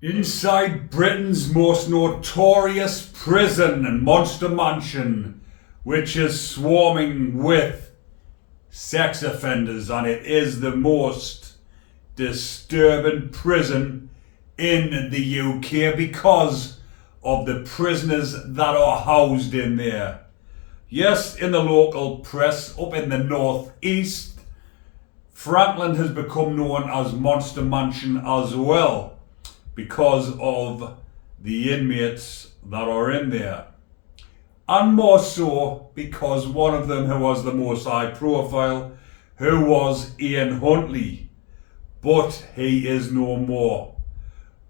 Inside Britain's most notorious prison and monster mansion, which is swarming with sex offenders, and it is the most disturbing prison in the UK because of the prisoners that are housed in there. Yes, in the local press up in the northeast, Franklin has become known as Monster Mansion as well because of the inmates that are in there. And more so because one of them, who was the most high profile, who was Ian Huntley, but he is no more.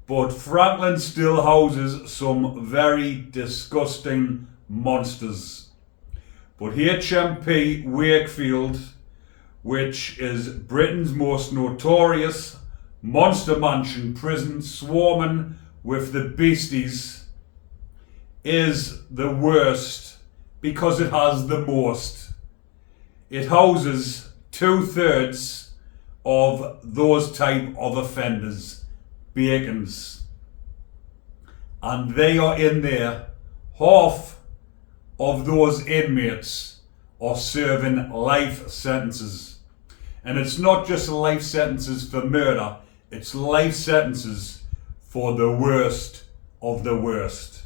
But Franklin still houses some very disgusting monsters. But HMP Wakefield, which is Britain's most notorious monster mansion prison swarming with the beasties, is the worst because it has the most. It houses 2/3 of those type of offenders, Bacons, and they are in there. Half of those inmates are serving life sentences, and it's not just life sentences for murder, it's life sentences for the worst of the worst.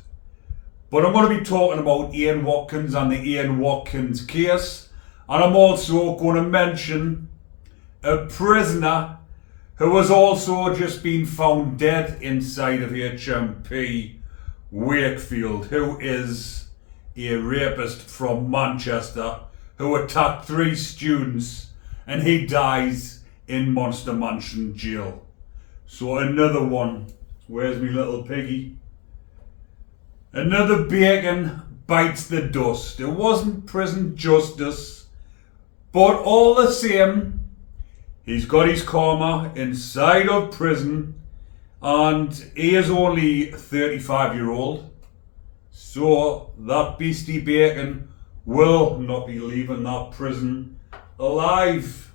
But I'm going to be talking about Ian Watkins and the Ian Watkins case, and I'm also going to mention a prisoner who has also just been found dead inside of HMP Wakefield, who is a rapist from Manchester who attacked 3 students, and he dies in Monster Mansion jail. So another one. Where's me little piggy? Another Bacon bites the dust. It wasn't prison justice, but all the same, he's got his karma inside of prison, and he is only 35-year-old. So that beastie Bacon will not be leaving that prison alive.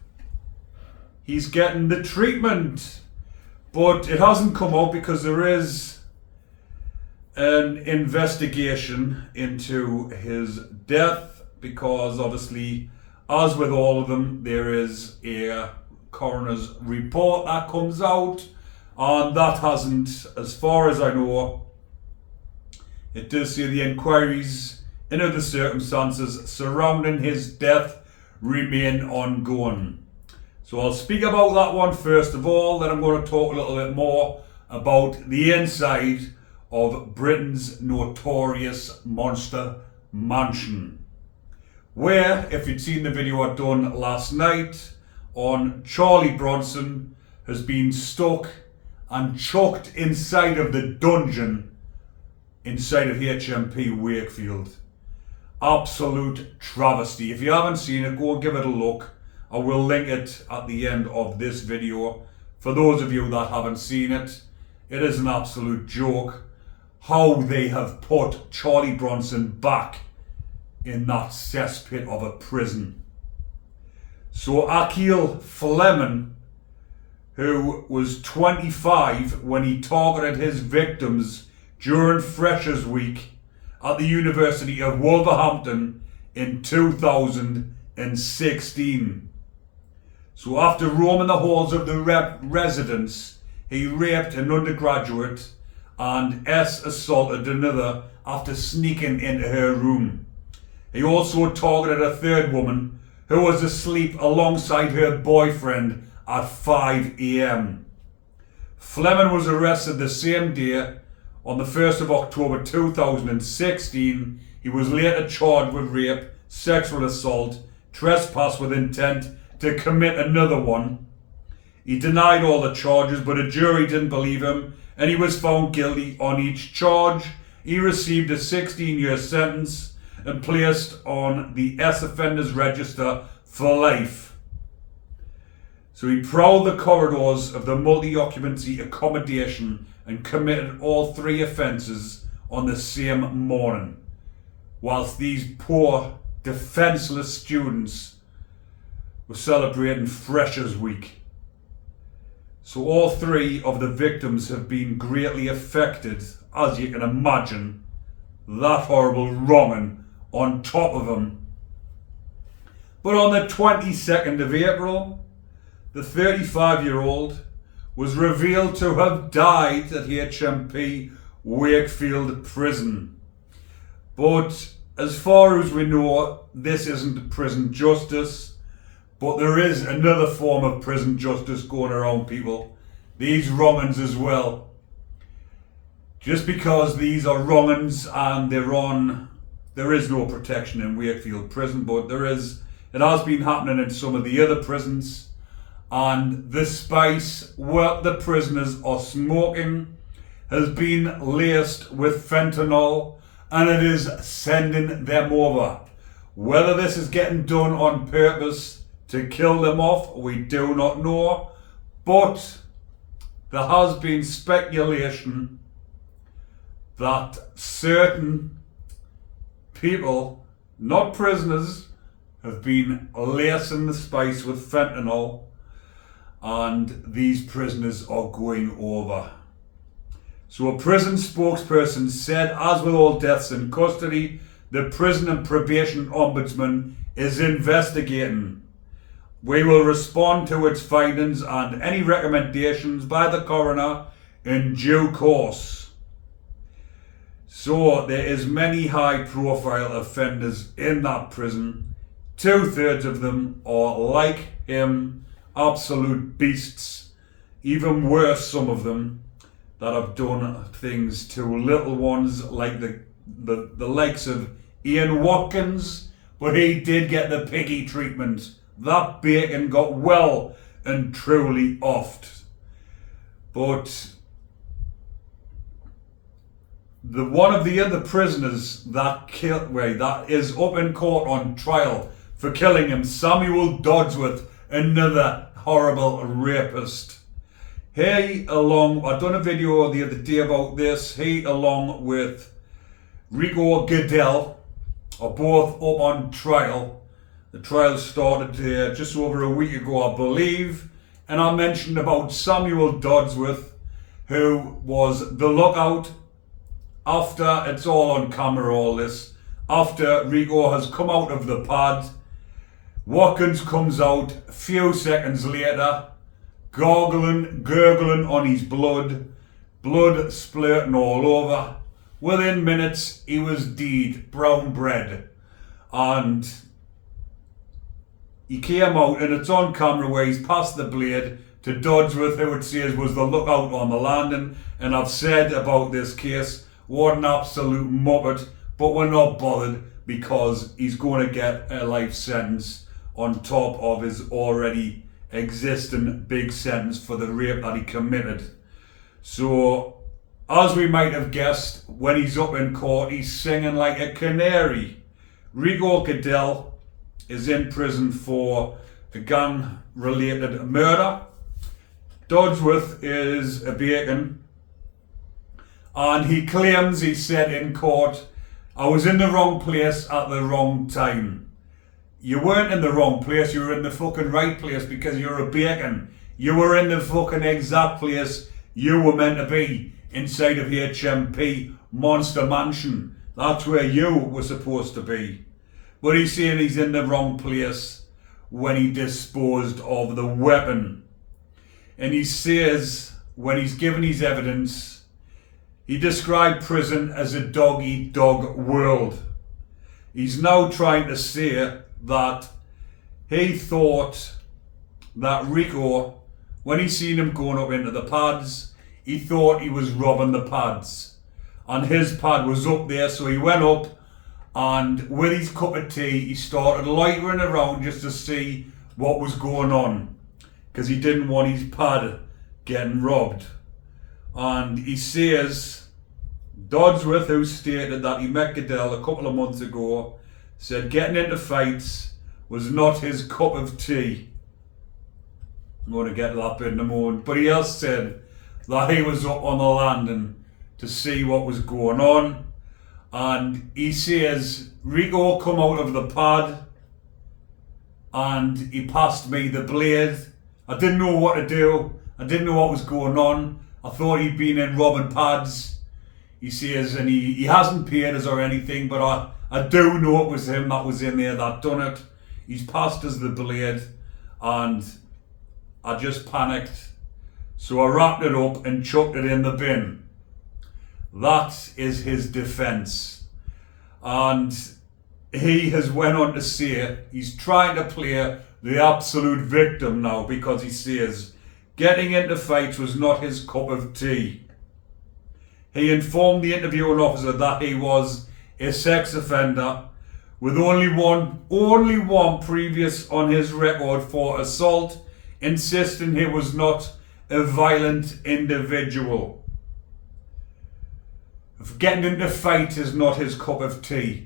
He's getting the treatment, but it hasn't come out because there is an investigation into his death, because obviously, as with all of them, there is a coroner's report that comes out, and that hasn't, as far as I know, it does say the inquiries into the circumstances surrounding his death remain ongoing. So I'll speak about that one first of all, then I'm going to talk a little bit more about the inside of Britain's notorious monster mansion, where, if you'd seen the video I'd done last night on Charlie Bronson, has been stuck and chucked inside of the dungeon inside of HMP Wakefield. Absolute travesty. If you haven't seen it, go and give it a look. I will link it at the end of this video. For those of you that haven't seen it, it is an absolute joke how they have put Charlie Bronson back in that cesspit of a prison. So Akil Flemen, who was 25 when he targeted his victims during Freshers Week at the University of Wolverhampton in 2016. So after roaming the halls of the residence, he raped an undergraduate and assaulted another after sneaking into her room. He also targeted a third woman who was asleep alongside her boyfriend at 5 a.m. Flemen was arrested the same day. On the 1st of October 2016, he was later charged with rape, sexual assault, trespass with intent to commit another one. He denied all the charges, but a jury didn't believe him, and he was found guilty on each charge. He received a 16-year sentence and placed on the S-offenders register for life. So he prowled the corridors of the multi-occupancy accommodation and committed all 3 offences on the same morning, whilst these poor, defenceless students were celebrating Freshers Week. So all three of the victims have been greatly affected, as you can imagine. That horrible wronging on top of them. But on the 22nd of April, the 35-year-old was revealed to have died at HMP Wakefield Prison. But as far as we know, this isn't prison justice, but there is another form of prison justice going around, people. These wrongings as well. Just because these are wrongings and there is no protection in Wakefield Prison, but it has been happening in some of the other prisons. And the spice what the prisoners are smoking has been laced with fentanyl, and it is sending them over. Whether this is getting done on purpose to kill them off, we do not know, but there has been speculation that certain people, not prisoners, have been lacing the spice with fentanyl, and these prisoners are going over. So a prison spokesperson said, as with all deaths in custody, the Prison and Probation Ombudsman is investigating. We will respond to its findings and any recommendations by the coroner in due course. So there is many high-profile offenders in that prison. 2/3 of them are like him, absolute beasts. Even worse, some of them that have done things to little ones, like the likes of Ian Watkins, but he did get the piggy treatment. That bacon got well and truly offed. But one of the other prisoners that is up in court on trial for killing him, Samuel Dodsworth, another horrible rapist. I've done a video the other day about this. He, along with Rico Goodell, are both up on trial. The trial started just over a week ago, I believe. And I mentioned about Samuel Dodsworth, who was the lookout after, it's all on camera, all this, after Rico has come out of the pad. Watkins comes out a few seconds later, gurgling on his blood splurting all over. Within minutes, he was dead, brown bread. And he came out, and it's on camera where he's passed the blade to Dodsworth, who it says was the lookout on the landing. And I've said about this case, what an absolute muppet, but we're not bothered because he's going to get a life sentence on top of his already existing big sentence for the rape that he committed. So, as we might have guessed, when he's up in court, he's singing like a canary. Rico Goodell is in prison for a gang-related murder. Dodsworth is a bacon, and he claims, he said in court, I was in the wrong place at the wrong time. You weren't in the wrong place, you were in the fucking right place because you're a bacon. You were in the fucking exact place you were meant to be, inside of HMP Monster Mansion. That's where you were supposed to be. But he's saying he's in the wrong place when he disposed of the weapon. And he says, when he's given his evidence, he described prison as a dog-eat-dog world. He's now trying to say that he thought that Rico, when he seen him going up into the pads, he thought he was robbing the pads. And his pad was up there, so he went up and with his cup of tea, he started loitering around just to see what was going on, because he didn't want his pad getting robbed. And he says, Dodsworth, who stated that he met Goodell a couple of months ago, said getting into fights was not his cup of tea. I'm going to get to that bit in a moment. But he else said that he was up on the landing to see what was going on. And he says, Rico come out of the pad and he passed me the blade. I didn't know what to do. I didn't know what was going on. I thought he'd been in robbing pads. He says, and he hasn't paid us or anything, but I do know it was him that was in there that done it. He's passed us the blade, and I just panicked. So I wrapped it up and chucked it in the bin. That is his defence. And he has went on to say he's trying to play the absolute victim now, because he says getting into fights was not his cup of tea. He informed the interviewing officer that he was a sex offender with only one previous on his record for assault, insisting he was not a violent individual. Getting into fights is not his cup of tea.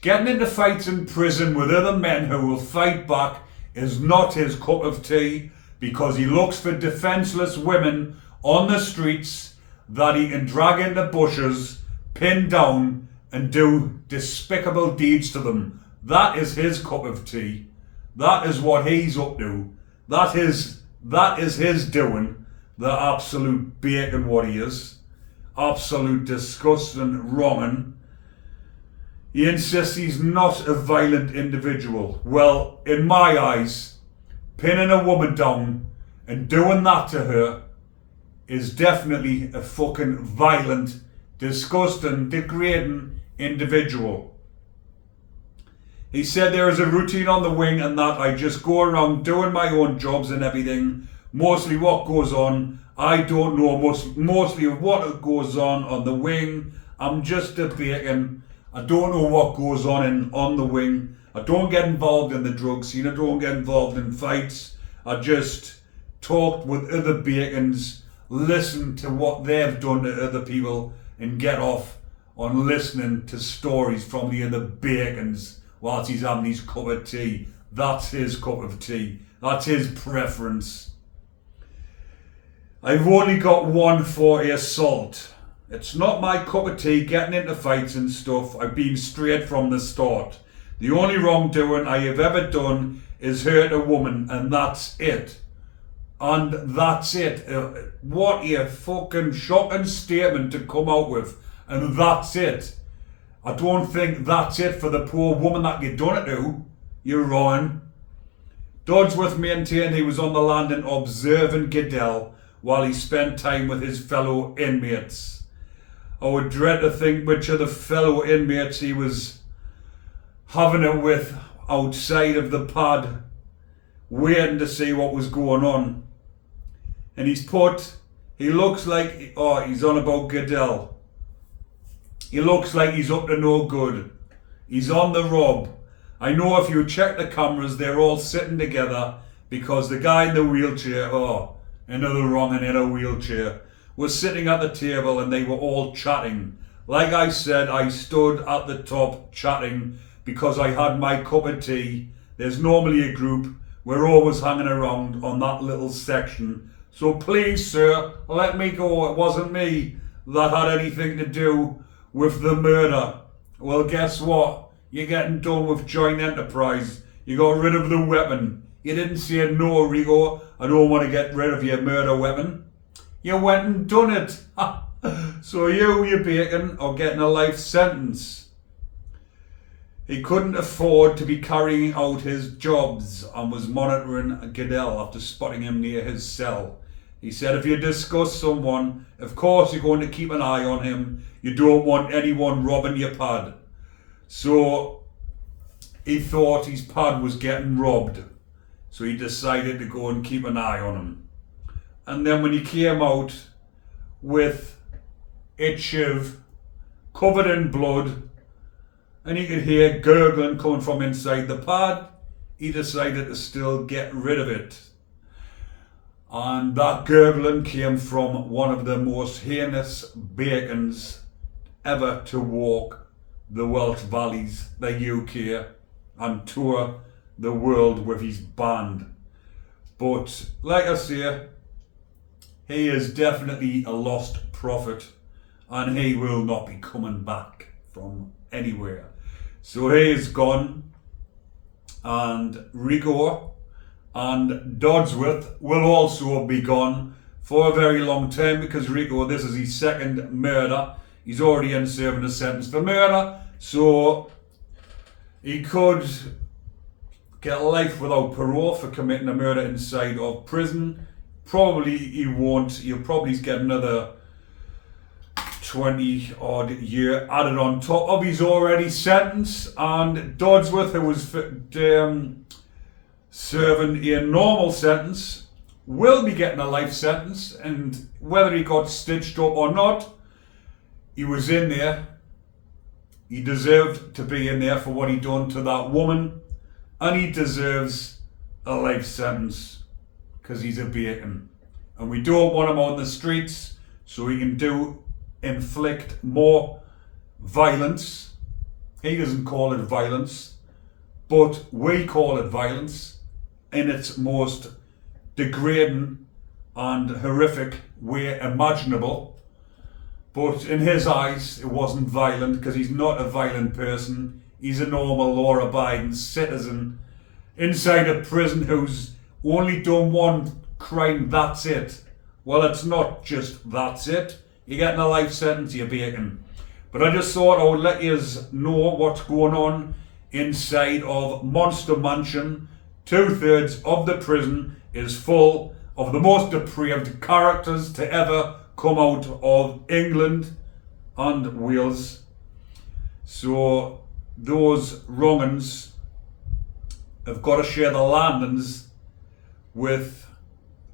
Getting into fights in prison with other men who will fight back is not his cup of tea, because he looks for defenceless women on the streets that he can drag into bushes, pin down, and do despicable deeds to them. That is his cup of tea. That is what he's up to. That is his doing. The absolute bacon what he is. Absolute disgusting wronging. He insists he's not a violent individual. Well, in my eyes, pinning a woman down and doing that to her is definitely a fucking violent, disgusting, degrading individual. He said there is a routine on the wing and that I just go around doing my own jobs and everything. Mostly what goes on, I don't know mostly of what goes on the wing. I'm just a bacon. I don't know what goes on the wing. I don't get involved in the drug scene. I don't get involved in fights. I just talk with other bacons, listen to what they've done to other people, and get off on listening to stories from the other bacons whilst he's having his cup of tea. That's his cup of tea. That's his preference. I've only got one for assault. It's not my cup of tea getting into fights and stuff. I've been straight from the start. The only wrongdoing I have ever done is hurt a woman, and that's it. And that's it. What a fucking shocking statement to come out with. And that's it. I don't think that's it for the poor woman that you done it to. You're wrong. Dodsworth maintained he was on the landing observing Goodell while he spent time with his fellow inmates. I would dread to think which of the fellow inmates he was having it with outside of the pad, waiting to see what was going on. And he looks like, he's on about Goodell. He looks like he's up to no good. He's on the rob. I know if you check the cameras, they're all sitting together because the guy in the wheelchair, another wrong and in a wheelchair, was sitting at the table and they were all chatting. Like I said, I stood at the top chatting because I had my cup of tea. There's normally a group. We're always hanging around on that little section. So please, sir, let me go. It wasn't me that had anything to do with the murder. Well, guess what? You're getting done with joint enterprise. You got rid of the weapon. You didn't say, no, Rigo, I don't want to get rid of your murder weapon. You went and done it. So you bacon, are getting a life sentence. He couldn't afford to be carrying out his jobs and was monitoring Goodell after spotting him near his cell. He said if you discuss someone, of course you're going to keep an eye on him. You don't want anyone robbing your pad. So he thought his pad was getting robbed. So he decided to go and keep an eye on him. And then when he came out with a shiv covered in blood, and he could hear gurgling coming from inside the pad, he decided to still get rid of it. And that gurgling came from one of the most heinous bacons ever to walk the Welsh Valleys, the UK, and tour the world with his band. But like I say, he is definitely a lost prophet, and he will not be coming back from anywhere. So he is gone, and Rigo and Dodsworth will also be gone for a very long time because Rico, this is his second murder. He's already in serving a sentence for murder, so he could get life without parole for committing a murder inside of prison. Probably he won't. He'll probably get another 20 odd year added on top of his already sentence. And Dodsworth, who was serving a normal sentence, will be getting a life sentence. And whether he got stitched up or not, he was in there. He deserved to be in there for what he done to that woman. And he deserves a life sentence because he's a bacon. And we don't want him on the streets so he can inflict more violence. He doesn't call it violence, but we call it violence in its most degrading and horrific way imaginable. But in his eyes, it wasn't violent because he's not a violent person. He's a normal law-abiding citizen inside a prison who's only done one crime, that's it. Well, it's not just that's it. You're getting a life sentence, you're bacon. But I just thought I would let you know what's going on inside of Monster Mansion. 2/3 of the prison is full of the most depraved characters to ever come out of England and Wales. So those wrong'uns have got to share the landings with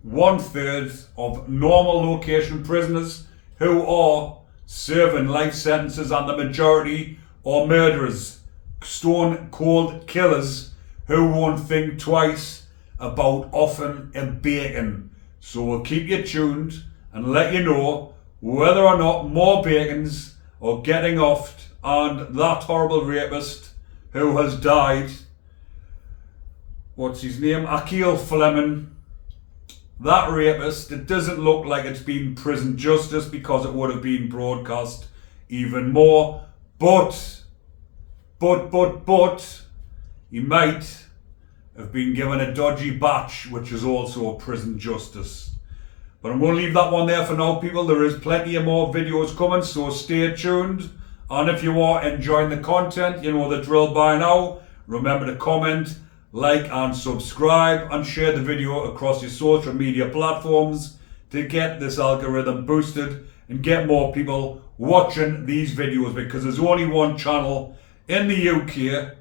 1/3 of normal location prisoners who are serving life sentences, and the majority are murderers, stone cold killers who won't think twice about offering a bacon. So we'll keep you tuned and let you know whether or not more bacons are getting offed, and that horrible rapist who has died, what's his name, Akil Flemen, that rapist, it doesn't look like it's been prison justice because it would have been broadcast even more, but he might have been given a dodgy batch, which is also prison justice. But I'm going to leave that one there for now, people. There is plenty of more videos coming, so stay tuned. And if you are enjoying the content, you know the drill by now. Remember to comment, like and subscribe, and share the video across your social media platforms to get this algorithm boosted and get more people watching these videos, because there's only one channel in the UK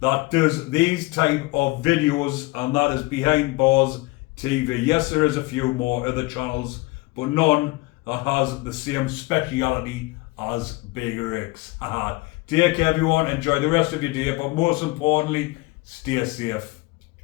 that does these type of videos, and that is Behind Bars TV. Yes, there is a few more other channels, but none that has the same speciality as Bigger X. Take care everyone, enjoy the rest of your day, but most importantly, stay safe.